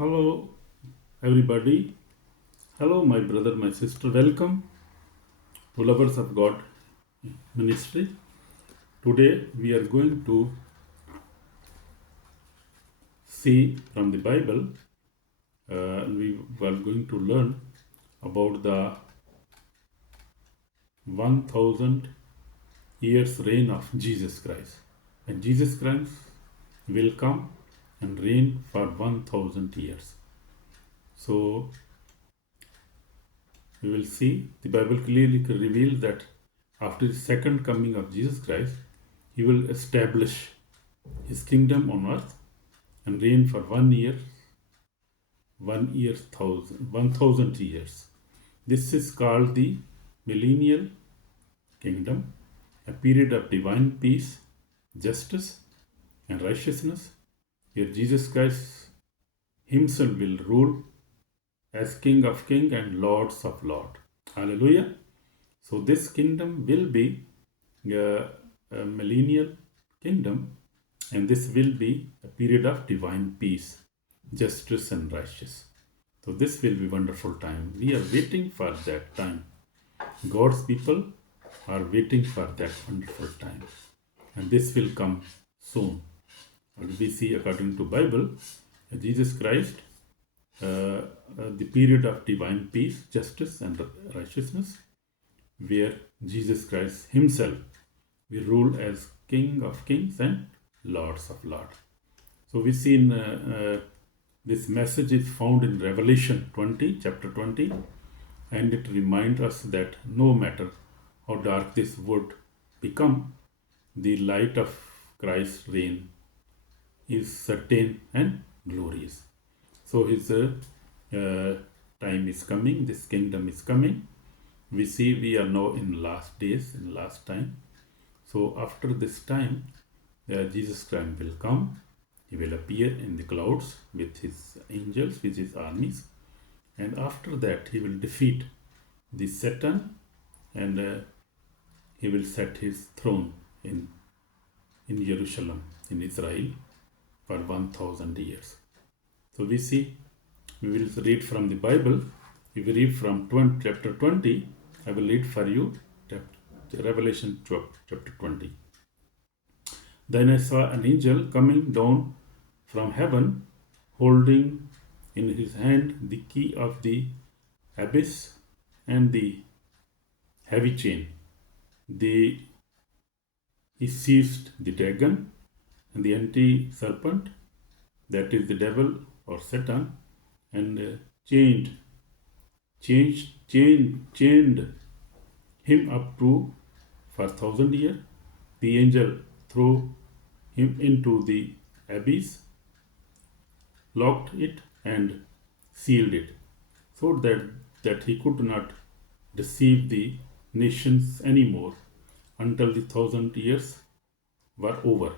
Hello, everybody. Hello, my brother, my sister. Welcome to Lovers of God Ministry. Today, we are going to see from the Bible, we are going to learn about the 1000 years reign of Jesus Christ. And Jesus Christ will come and reign for 1000 years. So, we will see the Bible clearly reveals that after the second coming of Jesus Christ, he will establish his kingdom on earth and reign for 1 year, 1,000 years. This is called the Millennial kingdom, a period of divine peace, justice, and righteousness, where Jesus Christ himself will rule as King of Kings and Lords of Lords. Hallelujah. So this kingdom will be a millennial kingdom, and this will be a period of divine peace, justice, and righteousness. So this will be wonderful time. We are waiting for that time. God's people are waiting for that wonderful time, and this will come soon. And we see according to Bible, Jesus Christ, the period of divine peace, justice, and righteousness, where Jesus Christ himself will rule as King of Kings and Lords of Lords. So we see in this message is found in Revelation 20, chapter 20, and it reminds us that no matter how dark this would become, the light of Christ's reign is certain and glorious. So his time is coming, this kingdom is coming. We see we are now in last days, in last time. So after this time, Jesus Christ will come. He will appear in the clouds with his angels, with his armies. And after that, he will defeat the Satan, and he will set his throne in Jerusalem, in Israel, for 1000 years. So we see, we will read from the Bible. If we read from chapter 20, I will read for you Revelation chapter 20. Then I saw an angel coming down from heaven, holding in his hand the key of the abyss and the heavy chain. He seized the dragon and the anti-serpent, that is the devil or Satan, and chained him up to for 1000 years. The angel threw him into the abyss, locked it, and sealed it, so that he could not deceive the nations anymore until the 1000 years were over.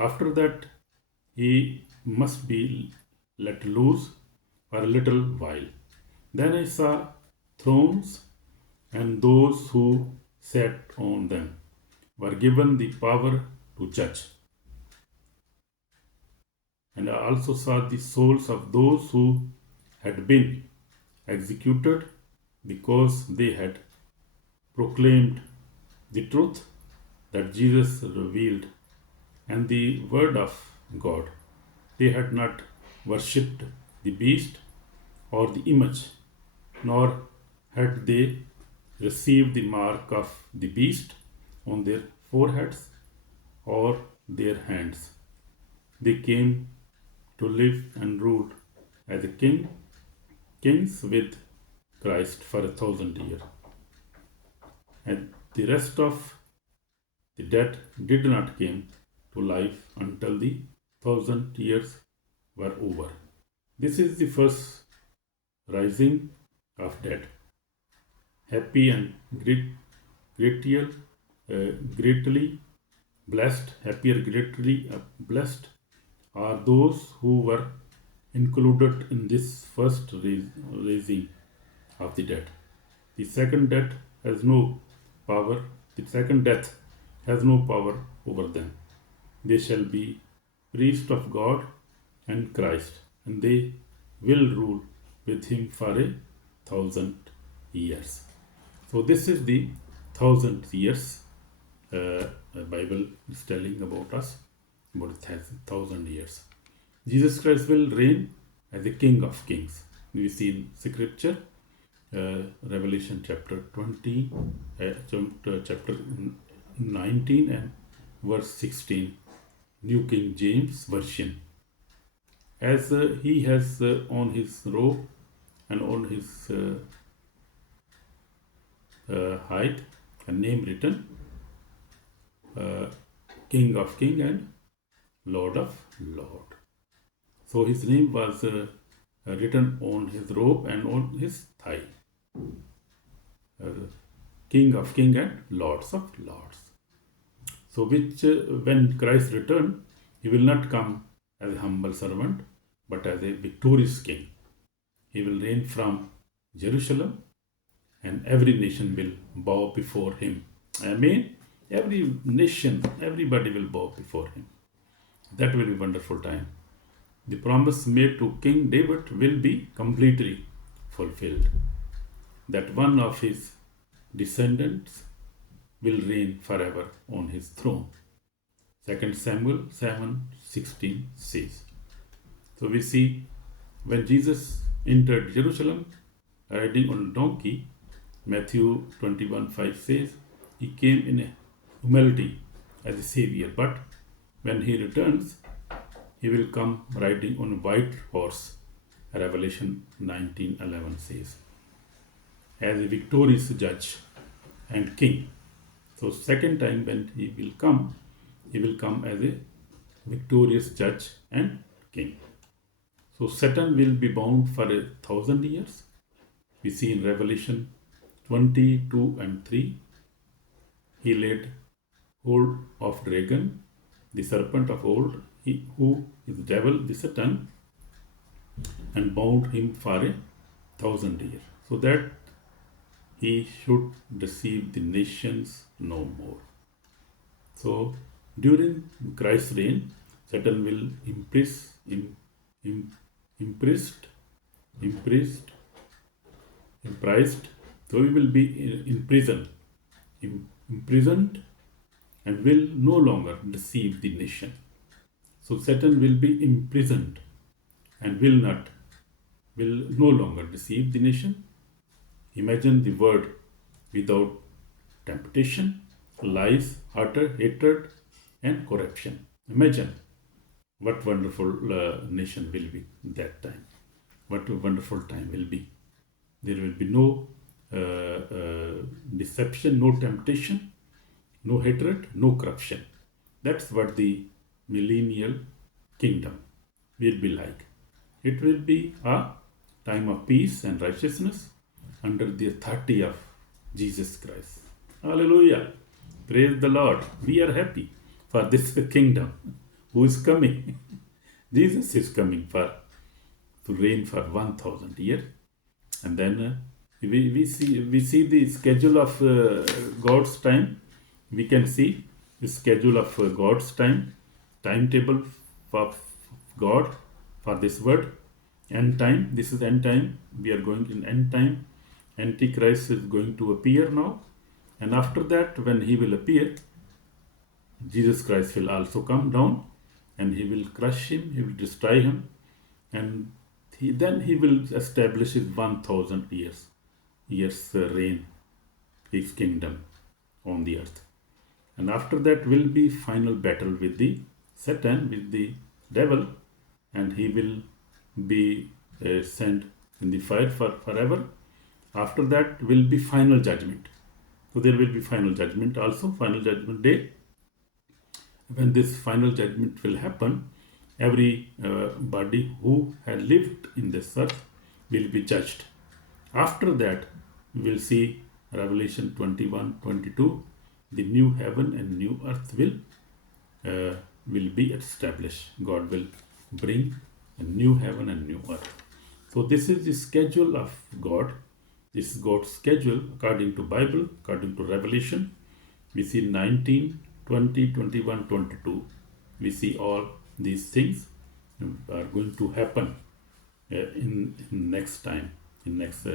After that, he must be let loose for a little while. Then I saw thrones, and those who sat on them were given the power to judge. And I also saw the souls of those who had been executed because they had proclaimed the truth that Jesus revealed and the word of God. They had not worshipped the beast or the image, nor had they received the mark of the beast on their foreheads or their hands. They came to live and rule as kings with Christ for 1000 years. And the rest of the dead did not come to life until the 1000 years were over. This is the first rising of dead. Happy and greatly blessed, happier, greatly blessed are those who were included in this first raising of the dead. The second death has no power. The second death has no power over them. They shall be priests of God and Christ, and they will rule with him for 1,000 years. So this is the 1,000 years Bible is telling about us, about 1,000 years. Jesus Christ will reign as the King of Kings. We see in Scripture, Revelation chapter 20, chapter 19 and verse 16, New King James Version. As he has on his robe and on his height a name written, King of King and Lord of Lord. So his name was written on his robe and on his thigh. King of King and Lords of Lords. So which when Christ returned, he will not come as a humble servant, but as a victorious king. He will reign from Jerusalem, and every nation will bow before him. Amen. Every nation, everybody will bow before him. That will be a wonderful time. The promise made to King David will be completely fulfilled. That one of his descendants will reign forever on his throne. 2 Samuel 7:16 says. So we see when Jesus entered Jerusalem riding on a donkey, Matthew 21:5 says, he came in humility as a savior, but when he returns, he will come riding on a white horse, Revelation 19:11 says, as a victorious judge and king. So second time when he will come as a victorious judge and king. So Satan will be bound for 1,000 years. We see in Revelation 22:3, he laid hold of dragon, the serpent of old, who is the devil, the Satan, and bound him for 1,000 years, so that he should deceive the nations no more. So during Christ's reign, Satan will imprisoned. So he will be in prison, imprisoned, and will no longer deceive the nation. So Satan will be imprisoned and will no longer deceive the nation. Imagine the world without temptation, lies, hatred, and corruption. Imagine what wonderful nation will be that time. What a wonderful time will be. There will be no deception, no temptation, no hatred, no corruption. That's what the millennial kingdom will be like. It will be a time of peace and righteousness under the authority of Jesus Christ. Hallelujah. Praise the Lord. We are happy for this kingdom. Who is coming? Jesus is coming to reign for 1,000 years. And then we see the schedule of God's time. We can see the schedule of God's timetable for God for this word. End time. This is end time. We are going in end time. Antichrist is going to appear now. And after that, when he will appear, Jesus Christ will also come down and he will crush him, he will destroy him, and then he will establish his 1,000 years reign, his kingdom on the earth. And after that will be final battle with the Satan, with the devil, and he will be sent in the fire forever. After that will be final judgment. So there will be final judgment also, final judgment day. When this final judgment will happen, every body who had lived in this earth will be judged. After that, we will see Revelation 21:22. The new heaven and new earth will be established. God will bring a new heaven and new earth. So this is the schedule of God. This is God's schedule according to Bible, according to Revelation. We see 19, 20, 21, 22. We see all these things are going to happen in next time, in next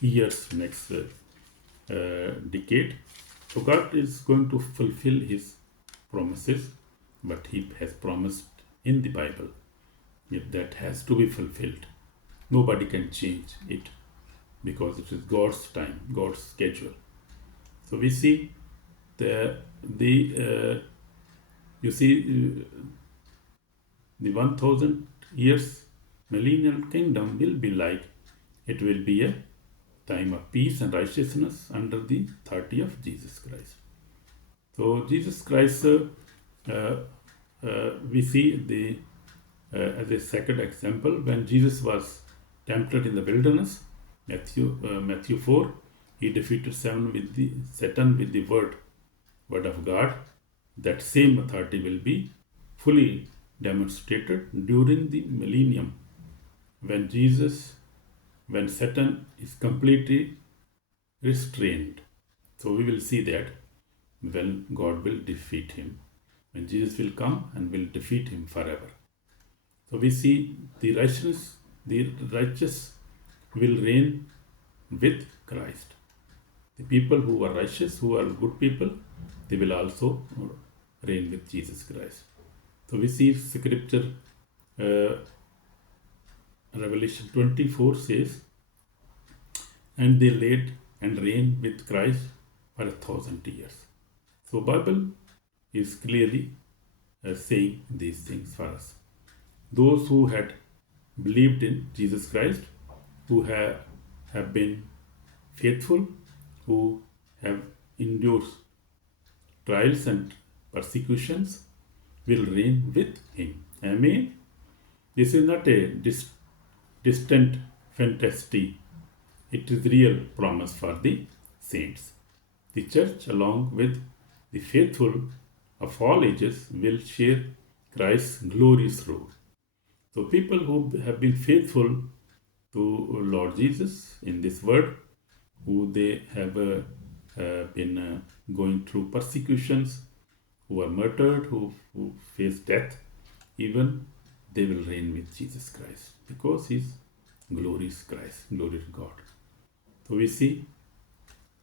years, next decade. So God is going to fulfill His promises, but He has promised in the Bible. If that has to be fulfilled, nobody can change it because it is God's time, God's schedule. So we see the you see the 1000 years millennial kingdom will be like, it will be a time of peace and righteousness under the authority of Jesus Christ. So Jesus Christ, we see the as a second example when Jesus was tempted in the wilderness, Matthew 4, he defeated Satan with the word of God. That same authority will be fully demonstrated during the millennium when Satan is completely restrained. So we will see that when God will defeat him, when Jesus will come and will defeat him forever. So we see the righteous will reign with Christ. The people who are righteous, who are good people, they will also reign with Jesus Christ. So we see scripture, Revelation 24 says, and they laid and reigned with Christ for 1,000 years. So Bible is clearly saying these things for us. Those who had believed in Jesus Christ, who have been faithful, who have endured trials and persecutions, will reign with him. Amen. This is not a distant fantasy. It is real promise for the saints. The church, along with the faithful of all ages, will share Christ's glorious rule. So people who have been faithful to Lord Jesus in this world, who they have been going through persecutions, who are murdered, who face death, even they will reign with Jesus Christ because He's glorious Christ, glorious God. So we see,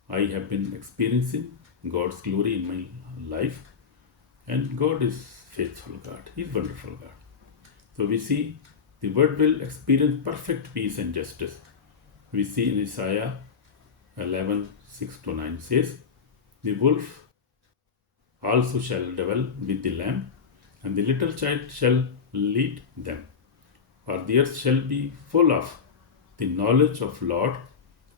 I have been experiencing God's glory in my life, and God is faithful God. He's wonderful God. So we see the world will experience perfect peace and justice. We see in Isaiah 11:6-9 says, the wolf also shall dwell with the lamb, and the little child shall lead them. For the earth shall be full of the knowledge of Lord,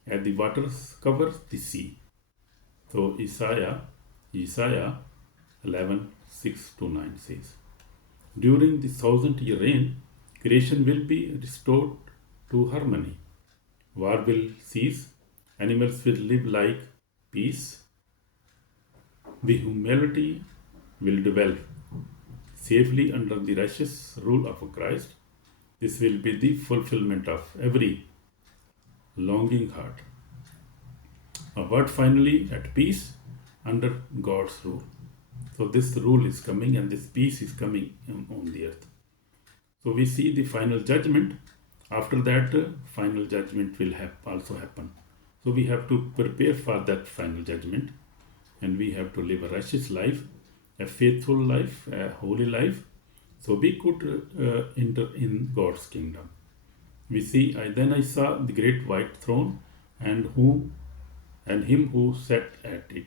as the waters cover the sea. So Isaiah 11:6-9 says, during the 1,000-year reign, creation will be restored to harmony. War will cease, animals will live like peace. The humanity will dwell safely under the righteous rule of Christ. This will be the fulfillment of every longing heart. A world finally at peace under God's rule. So this rule is coming and this peace is coming on the earth. So we see the final judgment. After that, final judgment will also happen. So we have to prepare for that final judgment, and we have to live a righteous life, a faithful life, a holy life, so we could enter in God's kingdom. We see, then I saw the great white throne and him who sat at it.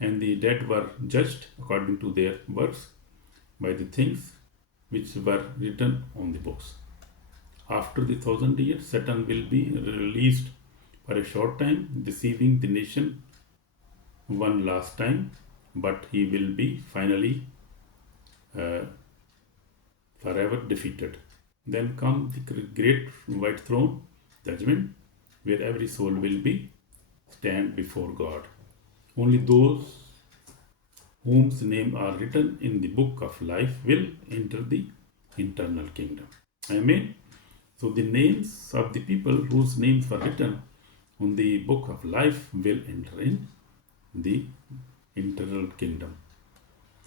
And the dead were judged according to their works by the things which were written on the books. After the 1,000 years, Satan will be released for a short time, deceiving the nation one last time, but he will be finally forever defeated. Then come the great white throne judgment, where every soul will be stand before God. Only those whose names are written in the book of life will enter the eternal kingdom. Amen. So the names of the people whose names were written on the book of life will enter in the eternal kingdom.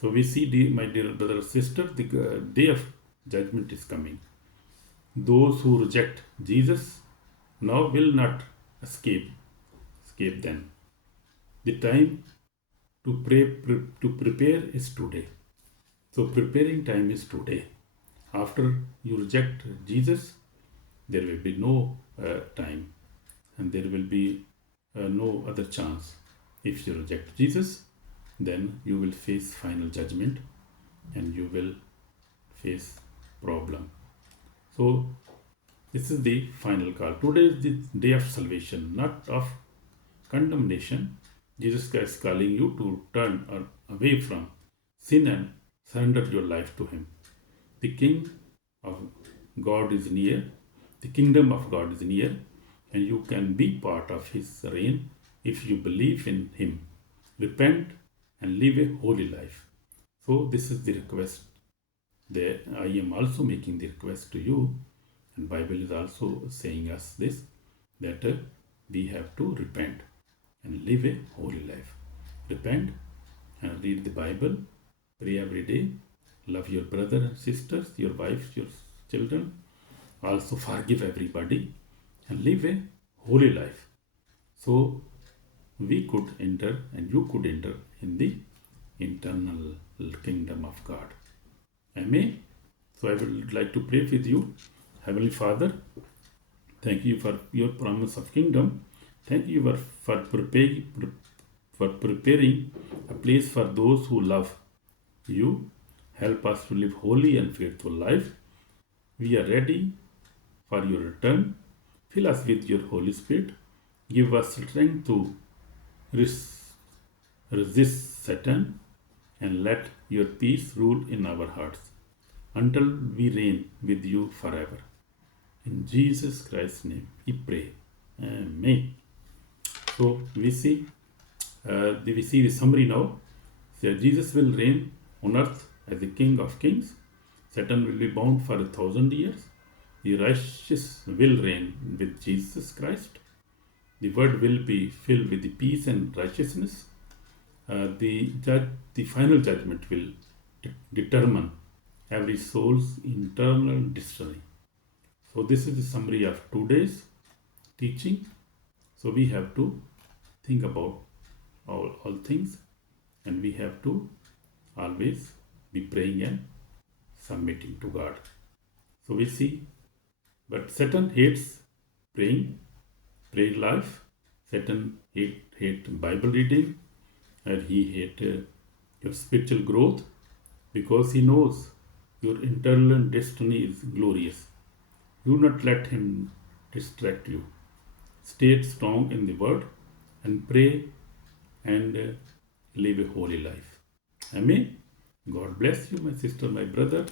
So we see, my dear brother or sister, the day of judgment is coming. Those who reject Jesus now will not escape then. The time to to prepare is today. So preparing time is today. After you reject Jesus, there will be no time, and there will be no other chance. If you reject Jesus, then you will face final judgment and you will face problem. So this is the final call. Today is the day of salvation, not of condemnation. Jesus Christ is calling you to turn away from sin and surrender your life to Him. The King of God is near. The kingdom of God is near, and you can be part of His reign if you believe in Him. Repent and live a holy life. So this is the request. I am also making the request to you, and Bible is also saying us this, that we have to repent and live a holy life. Repent and read the Bible, pray every day, love your brothers and sisters, your wives, your children, also forgive everybody and live a holy life. So we could enter and you could enter in the eternal kingdom of God. Amen. So I would like to pray with you. Heavenly Father, thank you for your promise of kingdom. Thank you for preparing a place for those who love you. Help us to live holy and faithful life. We are ready for your return. Fill us with your Holy Spirit. Give us strength to resist Satan, and let your peace rule in our hearts until we reign with you forever. In Jesus Christ's name we pray. Amen. So we see the summary now. So Jesus will reign on earth as the King of Kings. Satan will be bound for 1,000 years. The righteous will reign with Jesus Christ. The world will be filled with the peace and righteousness. The final judgment will determine every soul's internal destiny. So this is the summary of today's teaching. So we have to think about all things, and we have to always be praying and submitting to God. So we see, but Satan hates praying, prayer life. Satan hate Bible reading, and he hates your spiritual growth, because he knows your internal destiny is glorious. Do not let him distract you. Stay strong in the word and pray and live a holy life. Amen. God bless you, my sister, my brother.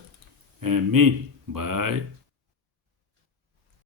Amen. Bye.